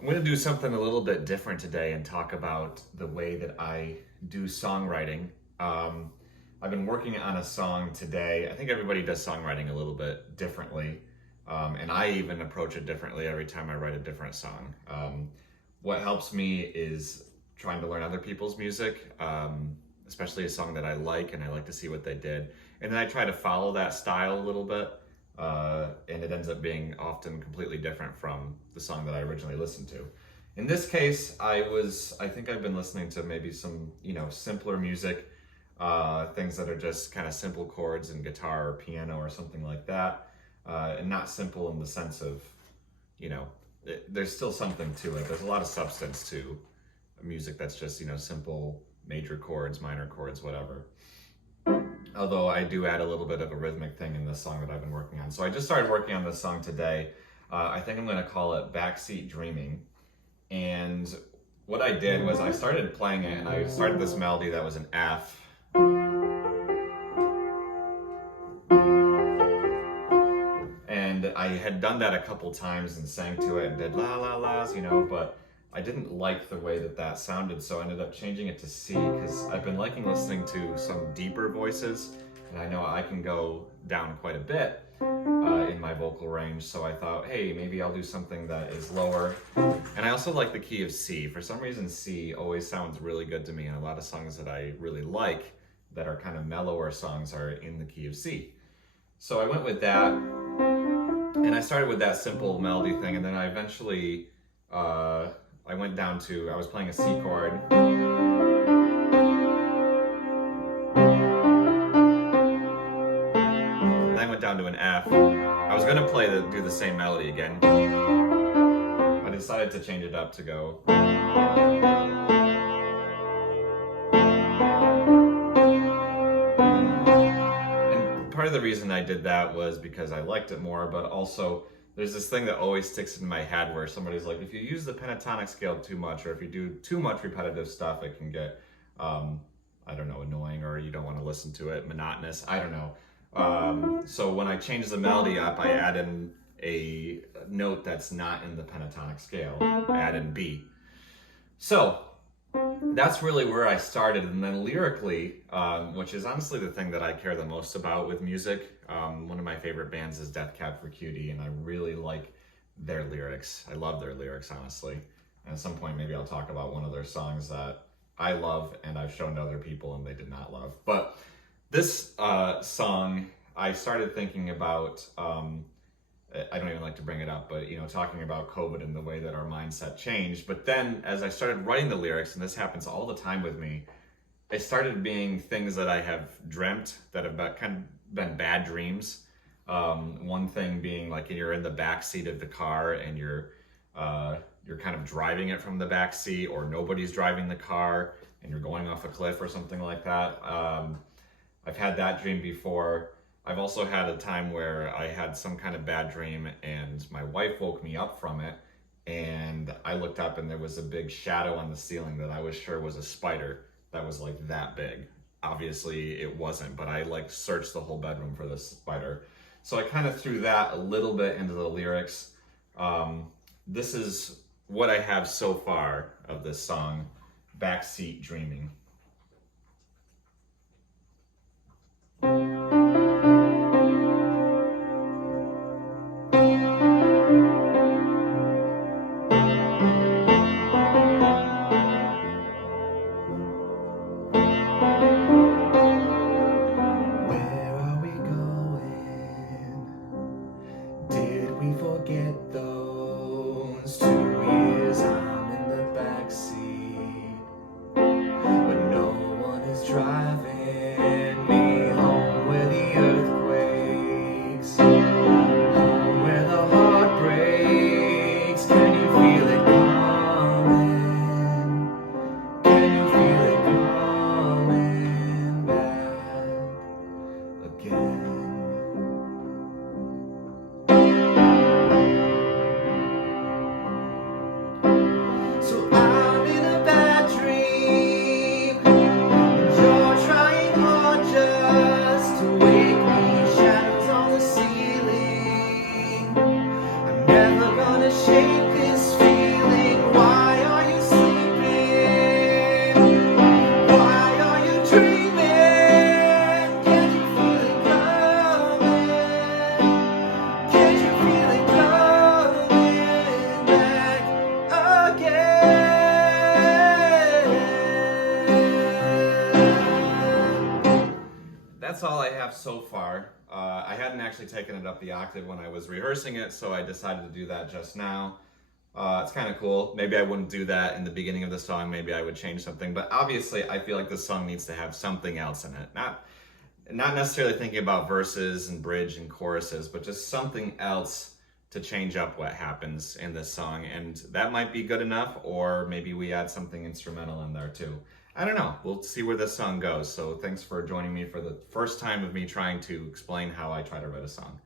I'm going to do something a little bit different today and talk about the way that I do songwriting. Um, I've been working on a song today. I think everybody does songwriting a little bit differently, and I even approach it differently every time I write a different song. What helps me is trying to learn other people's music, especially a song that I like, and I like to see what they did. And then I try to follow that style a little bit. And it ends up being often completely different from the song that I originally listened to. In this case, I think I've been listening to maybe some, simpler music, things that are just kind of simple chords and guitar or piano or something like that. And not simple in the sense of, there's still something to it. There's a lot of substance to music that's just, simple major chords, minor chords, whatever. Although I do add a little bit of a rhythmic thing in this song that I've been working on. So I just started working on this song today. I think I'm going to call it Backseat Dreaming. And what I did was I started playing it, and I started this melody that was an F. And I had done that a couple times and sang to it and did la la la's, but I didn't like the way that sounded, so I ended up changing it to C, because I've been listening to some deeper voices, and I know I can go down quite a bit in my vocal range, so I thought, hey, maybe I'll do something that is lower. And I also like the key of C. For some reason, C always sounds really good to me, and a lot of songs that I really like that are kind of mellower songs are in the key of C. So I went with that, and I started with that simple melody thing, and then I eventually I went down to, I was playing a C chord. And I went down to an F. I was gonna do the same melody again. I decided to change it up to go. And part of the reason I did that was because I liked it more, but also there's this thing that always sticks in my head where somebody's like, if you use the pentatonic scale too much, or if you do too much repetitive stuff, it can get, annoying, or you don't want to listen to it, monotonous, I don't know. So when I change the melody up, I add in a note that's not in the pentatonic scale. I add in B. So that's really where I started. And then lyrically, which is honestly the thing that I care the most about with music, one of my favorite bands is Death Cab for Cutie, and I really like their lyrics. I love their lyrics, honestly. And at some point, maybe I'll talk about one of their songs that I love and I've shown to other people and they did not love. But this song, I started thinking about, I don't even like to bring it up, but talking about COVID and the way that our mindset changed. But then as I started writing the lyrics, and this happens all the time with me, it started being things that I have dreamt that have kind of been bad dreams. One thing being like you're in the back seat of the car and you're kind of driving it from the back seat, or nobody's driving the car and you're going off a cliff or something like that. I've had that dream before. I've also had a time where I had some kind of bad dream and my wife woke me up from it, and I looked up and there was a big shadow on the ceiling that I was sure was a spider that was like that big. Obviously it wasn't, but I searched the whole bedroom for this spider. So I kind of threw that a little bit into the lyrics. This is what I have so far of this song, Backseat Dreaming. Forget those 2 years I'm in the backseat, but no one is driving me home where the earthquakes, home where the heart breaks. Can you feel it coming? Can you feel it coming back again? So I'm in a bad dream, and you're trying hard just to wake me. Shadows on the ceiling. I'm never gonna shake this feeling. have so far. I hadn't actually taken it up the octave when I was rehearsing it, so I decided to do that just now. It's kind of cool. Maybe I wouldn't do that in the beginning of the song. Maybe I would change something. But obviously, I feel like the song needs to have something else in it. Not necessarily thinking about verses and bridge and choruses, but just something else to change up what happens in this song. And that might be good enough, or maybe we add something instrumental in there too. I don't know. We'll see where this song goes. So thanks for joining me for the first time of me trying to explain how I try to write a song.